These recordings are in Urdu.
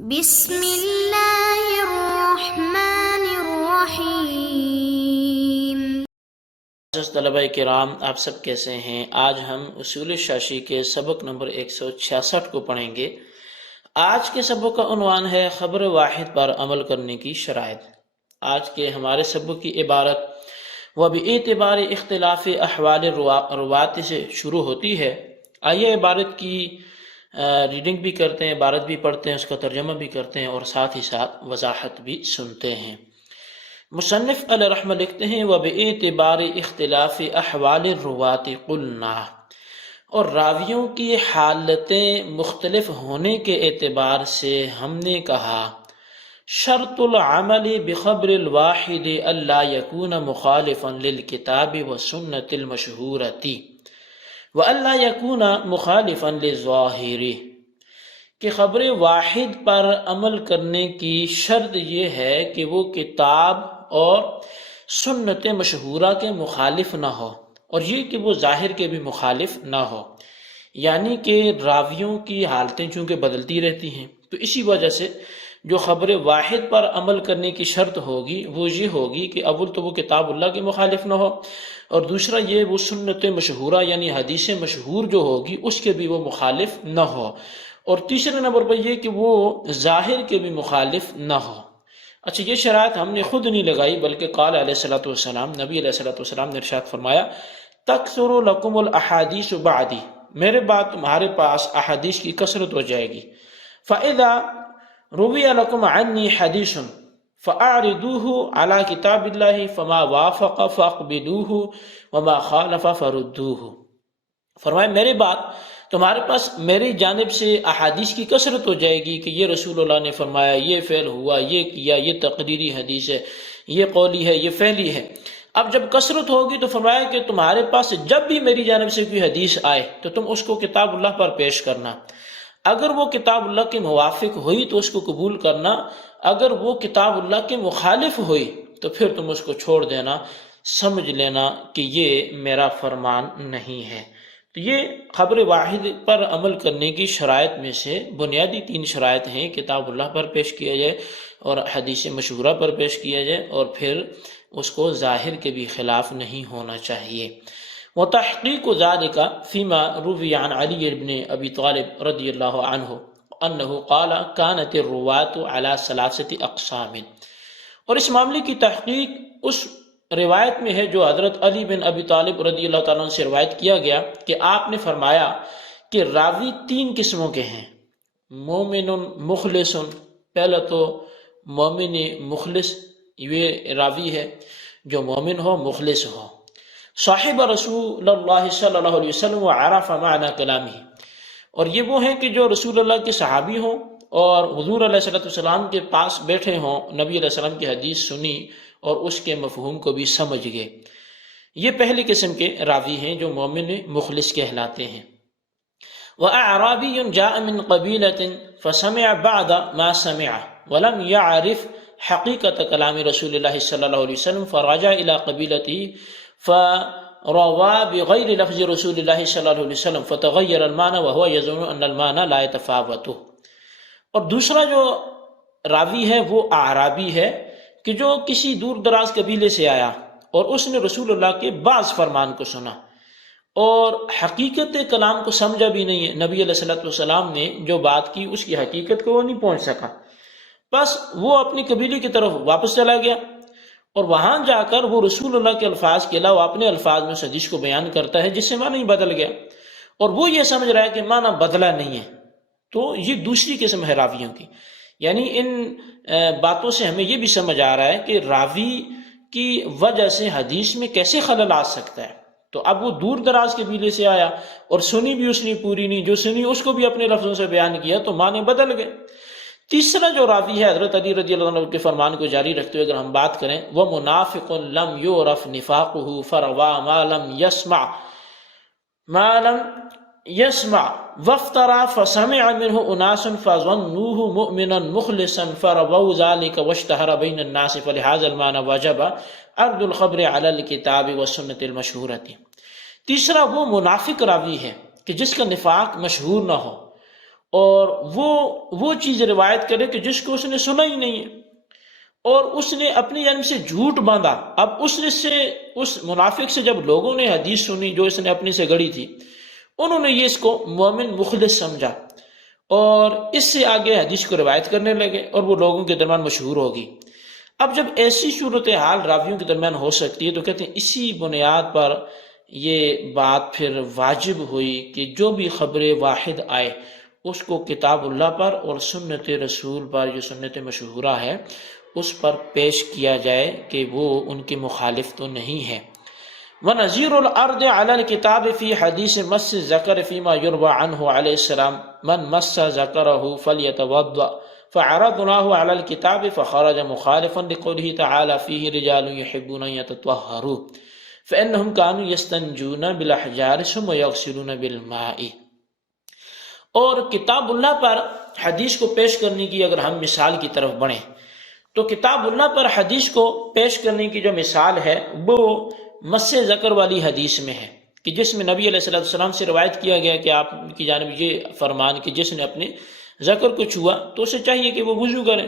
بسم اللہ الرحمن الرحیم۔ طلبہ کرام، آپ سب کیسے ہیں؟ آج ہم اصول شاشی کے سبق نمبر 166 کو پڑھیں گے۔ آج کے سبق کا عنوان ہے خبر واحد پر عمل کرنے کی شرائط۔ آج کے ہمارے سبق کی عبارت وَبِإِعْتِبَارِ اخْتِلَافِ احوال الرواة سے شروع ہوتی ہے۔ آئیے عبارت کی ریڈنگ بھی کرتے ہیں، عبارت بھی پڑھتے ہیں، اس کا ترجمہ بھی کرتے ہیں اور ساتھ ہی ساتھ وضاحت بھی سنتے ہیں۔ مصنف علیہ رحمہ لکھتے ہیں وَبِإِعْتِبَارِ اخْتِلَافِ احوال الرواة قُلْنَا، اور راویوں کی حالتیں مختلف ہونے کے اعتبار سے ہم نے کہا شرط العمل بخبر الواحد الا يكون مخالفا للكتاب والسنة المشهورة والا يكون مخالفا للظاہر، کہ خبر واحد پر عمل کرنے کی شرط یہ ہے کہ وہ کتاب اور سنت مشہورہ کے مخالف نہ ہو، اور یہ کہ وہ ظاہر کے بھی مخالف نہ ہو، یعنی کہ راویوں کی حالتیں چونکہ بدلتی رہتی ہیں، تو اسی وجہ سے جو خبر واحد پر عمل کرنے کی شرط ہوگی وہ یہ ہوگی کہ اول تو وہ کتاب اللہ کے مخالف نہ ہو، اور دوسرا یہ وہ سنت مشہورہ یعنی حدیث مشہور جو ہوگی اس کے بھی وہ مخالف نہ ہو، اور تیسرے نمبر پر یہ کہ وہ ظاہر کے بھی مخالف نہ ہو۔ اچھا، یہ شرائط ہم نے خود نہیں لگائی بلکہ قال علیہ الصلوۃ والسلام، نبی علیہ الصلوۃ والسلام نے ارشاد فرمایا تکثر لکم الاحادیث بعدی، میرے بعد تمہارے پاس احادیث کی کثرت ہو جائے گی۔ فاذا روی لکم عنی حدیث فاعرضوه علی کتاب اللہ فما وافق فاقبلوه وما خالف فردوه، فرمایا میرے بعد تمہارے پاس میری جانب سے احادیث کی کثرت ہو جائے گی کہ یہ رسول اللہ نے فرمایا، یہ فعل ہوا، یہ کیا، یہ تقریری حدیث ہے، یہ قولی ہے، یہ فعلی ہے۔ اب جب کثرت ہوگی تو فرمایا کہ تمہارے پاس جب بھی میری جانب سے کوئی حدیث آئے تو تم اس کو کتاب اللہ پر پیش کرنا، اگر وہ کتاب اللہ کے موافق ہوئی تو اس کو قبول کرنا، اگر وہ کتاب اللہ کے مخالف ہوئی تو پھر تم اس کو چھوڑ دینا، سمجھ لینا کہ یہ میرا فرمان نہیں ہے۔ تو یہ خبر واحد پر عمل کرنے کی شرائط میں سے بنیادی 3 شرائط ہیں، کتاب اللہ پر پیش کیا جائے اور حدیث مشہورہ پر پیش کیا جائے، اور پھر اس کو ظاہر کے بھی خلاف نہیں ہونا چاہیے۔ وتحقیق ذلك فيما روی عن علی بن ابی طالب رضی اللہ عنہ انہ قال كانت الرواة على 3 اقسام، اور اس معاملے کی تحقیق اس روایت میں ہے جو حضرت علی بن ابی طالب رضی اللہ تعالیٰ عنہ سے روایت کیا گیا کہ آپ نے فرمایا کہ راوی 3 قسموں کے ہیں۔ مومن مخلص، پہلا تو مومن مخلص، یہ راوی ہے جو مومن ہو، مخلص ہو۔ صاحب رسول اللہ صلی اللہ علیہ وسلم وعرف معنی کلامہ، اور یہ وہ ہیں کہ جو رسول اللہ کے صحابی ہوں اور حضور علیہ السلام کے پاس بیٹھے ہوں، نبی علیہ السلام کی حدیث سنی اور اس کے مفہوم کو بھی سمجھ گئے۔ یہ پہلی قسم کے راوی ہیں جو مومن مخلص کہلاتے ہیں۔ وَأَعْرَابِيٌّ جَاءَ مِنْ قَبِيلَةٍ فَسَمِعَ بَعْدَ مَا سَمِعَ وَلَمْ يَعْرِفْ حَقِيقَةَ كَلَامِ رسول اللہ صلی اللہ علیہ وسلم فَرَجَعَ إِلَى قَبِيلَتِهِ فَرَوَى بِغَيْرِ لَفْظِ رسول اللہ صلی اللہ علیہ وسلم فَتَغَيَّرَ الْمَعنَى وَهُوَ يَظُنُّ أَنَّ الْمَعنَى لَا يَتَفَاوَتُ۔ اور دوسرا جو راوی ہے وہ اعرابی ہے کہ جو کسی دور دراز قبیلے سے آیا اور اس نے رسول اللہ کے بعض فرمان کو سنا اور حقیقت کلام کو سمجھا بھی نہیں ہے، نبی علیہ السلام نے جو بات کی اس کی حقیقت کو وہ نہیں پہنچ سکا، بس وہ اپنی قبیلے کی طرف واپس چلا گیا اور وہاں جا کر وہ رسول اللہ کے الفاظ کے علاوہ اپنے الفاظ میں اس حدیث کو بیان کرتا ہے جس سے معنی بدل گیا، اور وہ یہ سمجھ رہا ہے کہ معنی بدلا نہیں ہے۔ تو یہ دوسری قسم ہے راویوں کی، یعنی ان باتوں سے ہمیں یہ بھی سمجھ آ رہا ہے کہ راوی کی وجہ سے حدیث میں کیسے خلل آ سکتا ہے۔ تو اب وہ دور دراز قبیلے سے آیا اور سنی بھی اس نے پوری نہیں، جو سنی اس کو بھی اپنے لفظوں سے بیان کیا تو معنی بدل گئے۔ تیسرا جو راوی ہے حضرت علی رضی اللہ عنہ کے فرمان کو جاری رکھتے ہوئے اگر ہم بات کریں وہ منافق لم یعرف نفاقہ فروا ما لم يسمع وافترى فسمع منه اناس فظنوه مؤمنا مخلصا فرووا ذلك واشتهر بين الناس فلهذا المعنى وجب عرض الخبر على الكتاب والسنة المشهورة۔ تیسرا وہ منافق راوی ہے کہ جس کا نفاق مشہور نہ ہو اور وہ چیز روایت کرے کہ جس کو اس نے سنا ہی نہیں ہے، اور اس نے اپنی جانب سے جھوٹ باندھا۔ اب اس منافق سے جب لوگوں نے حدیث سنی جو اس نے اپنی سے گڑھی تھی، انہوں نے یہ اس کو مومن مخلص سمجھا اور اس سے آگے حدیث کو روایت کرنے لگے اور وہ لوگوں کے درمیان مشہور ہوگی۔ اب جب ایسی صورتحال راویوں کے درمیان ہو سکتی ہے تو کہتے ہیں اسی بنیاد پر یہ بات پھر واجب ہوئی کہ جو بھی خبر واحد آئے اس کو کتاب اللہ پر اور سنت رسول پر، جو سنت مشہورہ ہے، اس پر پیش کیا جائے کہ وہ ان کے مخالف تو نہیں ہے۔ وَنَظِيرُ الْأَرْضِ عَلَى الْكِتَابِ فِي حَدِيثِ مَسِّ الذَّكَرِ فِيمَا يُرْوَى عَنْهُ عَلَيْهِ السَّلَامُ مَنْ مَسَّ ذَكَرَهُ فَلْيَتَوَضَّأْ فَعَرَضْنَاهُ عَلَى الْكِتَابِ فَخَرَجَ مُخَالِفًا لِقَوْلِهِ تَعَالَى فِيهِ رِجَالٌ يُحِبُّونَ أَن يَتَطَهَّرُوا فَإِنَّهُمْ كَانُوا يَسْتَنْجُونَ بِالْأَحْجَارِ ثُمَّ يَغْسِلُونَ بِالْمَاءِ۔ اور کتاب اللہ پر حدیث کو پیش کرنے کی اگر ہم مثال کی طرف بڑھیں تو کتاب اللہ پر حدیث کو پیش کرنے کی جو مثال ہے وہ مس ذکر والی حدیث میں ہے، کہ جس میں نبی علیہ السلام سے روایت کیا گیا کہ آپ کی جانب یہ فرمان کہ جس نے اپنے ذکر کو چھوا تو اسے چاہیے کہ وہ وضو کرے۔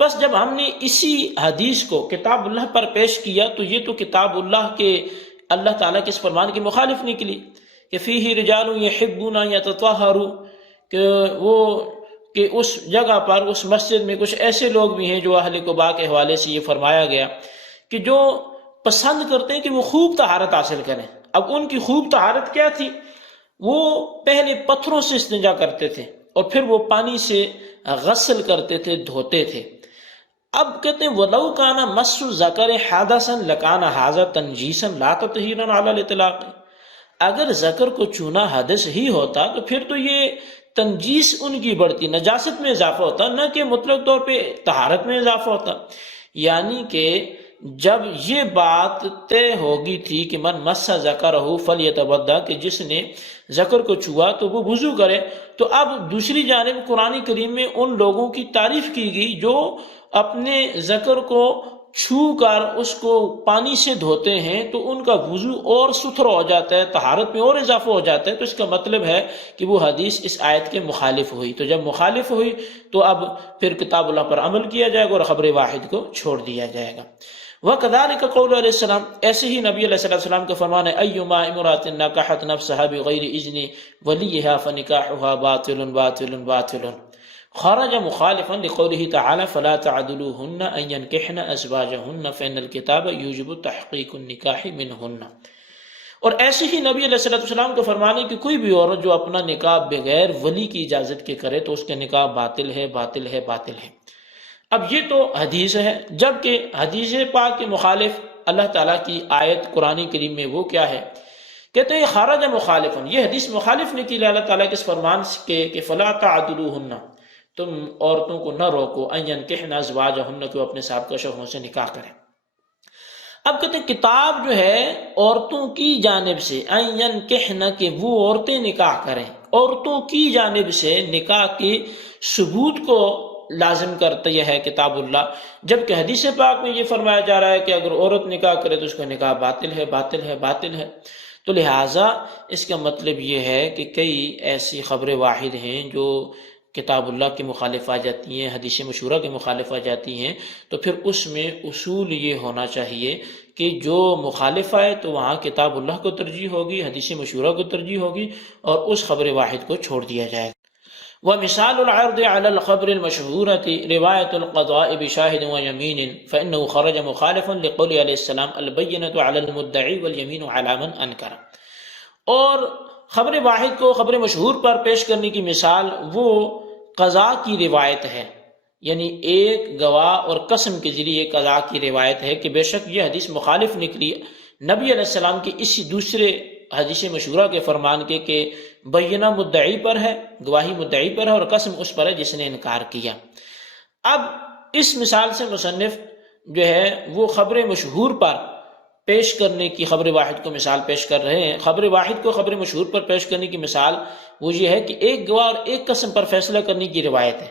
بس جب ہم نے اسی حدیث کو کتاب اللہ پر پیش کیا تو یہ تو کتاب اللہ کے اللہ تعالیٰ کے اس فرمان کے مخالف نکلی کہ فیہ رجال یحبون ان یتطہروا، کہ اس جگہ پر اس مسجد میں کچھ ایسے لوگ بھی ہیں جو اہل قباء کے حوالے سے یہ فرمایا گیا کہ جو پسند کرتے ہیں کہ وہ خوب طہارت حاصل کریں۔ اب ان کی خوب طہارت کیا تھی؟ وہ پہلے پتھروں سے استنجا کرتے تھے اور پھر وہ پانی سے غسل کرتے تھے، دھوتے تھے۔ اب کہتے ہیں وَلَوْ كَانَ مَسُّ الذَّكَرِ حَدَثًا لَكَانَ هَذَا تَنْجِيسًا لَا تَطْهِيرًا عَلَى الْإِطْلَاقِ۔ اگر ذکر کو چونا حدث ہی ہوتا تو پھر تو یہ تنجیس ان کی بڑھتی، نجاست میں اضافہ ہوتا، نہ کہ مطلق طور پہ طہارت میں اضافہ ہوتا۔ یعنی کہ جب یہ بات طے ہوگی تھی کہ من مس ذکرہ فلیتوضا، کہ جس نے ذکر کو چھوا تو وہ وضو کرے، تو اب دوسری جانب قرآن کریم میں ان لوگوں کی تعریف کی گئی جو اپنے ذکر کو چھو کر اس کو پانی سے دھوتے ہیں تو ان کا وضو اور ستھرا ہو جاتا ہے، طہارت میں اور اضافہ ہو جاتا ہے۔ تو اس کا مطلب ہے کہ وہ حدیث اس آیت کے مخالف ہوئی، تو جب مخالف ہوئی تو اب پھر کتاب اللہ پر عمل کیا جائے گا اور خبر واحد کو چھوڑ دیا جائے گا۔ وَكَذَلِكَ قَوْلُ علیہ السلام، ایسے ہی نبی علیہ السلام کا فرمان ہے اَيُّمَا امْرَأَةٍ نَكَحَتْ نَفْسَهَا بِغَيْرِ إِذْنِ وَلِيِّهَا فَنِكَاحُهَا بَاطِلٌ بَاطِلٌ بَاطِلٌ خرج مخالفا لقوله تعالى فلا تعدلوهن ان ينكحن ازواجهن فان الكتاب يوجب تحقيق النكاح منهن۔ اور ایسے ہی نبی علیہ السلام کو فرمانے کہ کوئی بھی عورت جو اپنا نکاح بغیر ولی کی اجازت کے کرے تو اس کا نکاح باطل ہے، باطل ہے، باطل ہے۔ اب یہ تو حدیث ہے، جبکہ حدیث پاک کے مخالف اللہ تعالیٰ کی آیت قرآن کریم میں وہ کیا ہے؟ کہتے ہیں خرج مخالفا، یہ حدیث مخالف نکلی اللہ تعالیٰ کے اس فرمان کے کہ فلا تعدلوهن، تم عورتوں کو نہ روکو ان ينكحن ازواجهن، کہ وہ اپنے سابقہ شوہروں سے نکاح کریں۔ اب کہتے ہیں کتاب جو ہے عورتوں کی جانب سے ان ينكحن، کہ وہ عورتیں نکاح کریں، عورتوں کی جانب سے نکاح کے ثبوت کو لازم کرتا یہ ہے کتاب اللہ، جبکہ حدیث پاک میں یہ فرمایا جا رہا ہے کہ اگر عورت نکاح کرے تو اس کا نکاح باطل ہے، باطل ہے، باطل ہے۔ تو لہٰذا اس کا مطلب یہ ہے کہ کئی ایسی خبریں واحد ہیں جو کتاب اللہ کے مخالف آ جاتی ہیں، حدیث مشہورہ کے مخالف آ جاتی ہیں، تو پھر اس میں اصول یہ ہونا چاہیے کہ جو مخالف آئے تو وہاں کتاب اللہ کو ترجیح ہوگی، حدیث مشہورہ کو ترجیح ہوگی اور اس خبر واحد کو چھوڑ دیا جائے گا۔ ومثال العرض على الخبر المشهورة رواية القضاء بشاهد ويمين فإنه خرج مخالفا لقول عليه السلام البينة على المدعي واليمين على من أنكر۔ اور خبر واحد کو خبر مشہور پر پیش کرنے کی مثال وہ قضاء کی روایت ہے، یعنی ایک گواہ اور قسم کے ذریعے قضاء کی روایت ہے کہ بے شک یہ حدیث مخالف نکلی نبی علیہ السلام کے اسی دوسرے حدیث مشہورہ کے فرمان کے کہ بینہ مدعی پر ہے، گواہی مدعی پر ہے اور قسم اس پر ہے جس نے انکار کیا۔ اب اس مثال سے مصنف جو ہے وہ خبر مشہور پر پیش کرنے کی خبر واحد کو مثال پیش کر رہے ہیں۔ خبر واحد کو خبر مشہور پر پیش کرنے کی مثال وہ یہ ہے کہ ایک گواہ اور ایک قسم پر فیصلہ کرنے کی روایت ہے۔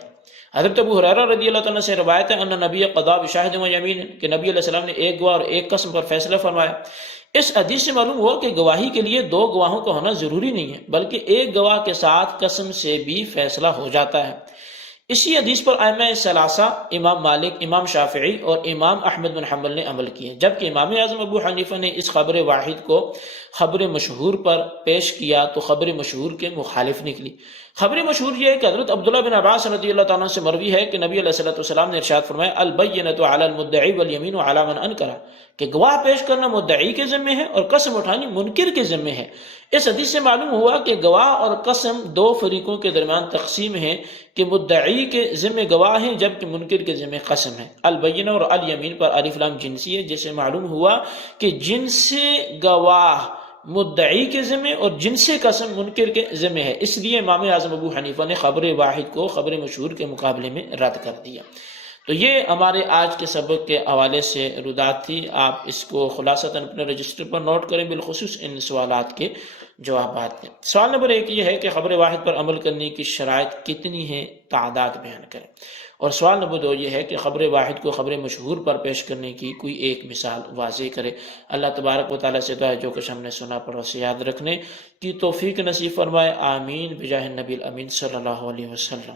حضرت ابو ہریرہ رضی اللہ تعالیٰ سے روایت ہے ان نبی قضا بشاہد و یمین، کہ نبی علیہ السلام نے ایک گواہ اور ایک قسم پر فیصلہ فرمایا۔ اس حدیث سے معلوم ہوا کہ گواہی کے لیے دو گواہوں کا ہونا ضروری نہیں ہے، بلکہ ایک گواہ کے ساتھ قسم سے بھی فیصلہ ہو جاتا ہے۔ اسی حدیث پر ائمہ ثلاثہ امام مالک، امام شافعی اور امام احمد بن حنبل نے عمل کیا، جبکہ امام اعظم ابو حنیفہ نے اس خبر واحد کو خبر مشہور پر پیش کیا تو خبر مشہور کے مخالف نکلی۔ خبر مشہور یہ ہے کہ حضرت عبداللہ بن عباس رضی اللہ تعالیٰ عنہ سے مروی ہے کہ نبی علیہ الصلوۃ والسلام نے ارشاد فرمایا البینۃ علی المدعی والیمین علی من انکر، کہ گواہ پیش کرنا مدعی کے ذمہ ہے اور قسم اٹھانی منکر کے ذمہ ہے۔ اس حدیث سے معلوم ہوا کہ گواہ اور قسم دو فریقوں کے درمیان تقسیم ہے، کہ مدعی کے ذمہ گواہ ہیں جبکہ منکر کے ذمہ قسم ہے۔ البینہ اور الیمین پر الف لام جنسی ہے، جس سے معلوم ہوا کہ جنس گواہ مدعی کے ذمہ اور جنس قسم منکر کے ذمہ ہے، اس لیے امام اعظم ابو حنیفہ نے خبر واحد کو خبر مشہور کے مقابلے میں رد کر دیا۔ تو یہ ہمارے آج کے سبق کے حوالے سے ردات تھی، آپ اس کو خلاصتاً اپنے رجسٹر پر نوٹ کریں، بالخصوص ان سوالات کے جوابات دیں۔ سوال نمبر 1 یہ ہے کہ خبر واحد پر عمل کرنے کی شرائط کتنی ہیں، تعداد بیان کریں۔ اور سوال نمبر 2 یہ ہے کہ خبر واحد کو خبر مشہور پر پیش کرنے کی کوئی ایک مثال واضح کرے۔ اللہ تبارک و تعالیٰ سے دعا ہے جو کچھ ہم نے سنا پڑھا اسے یاد رکھنے کی توفیق نصیب فرمائے، آمین بجاہ النبی الامین صلی اللہ علیہ وسلم۔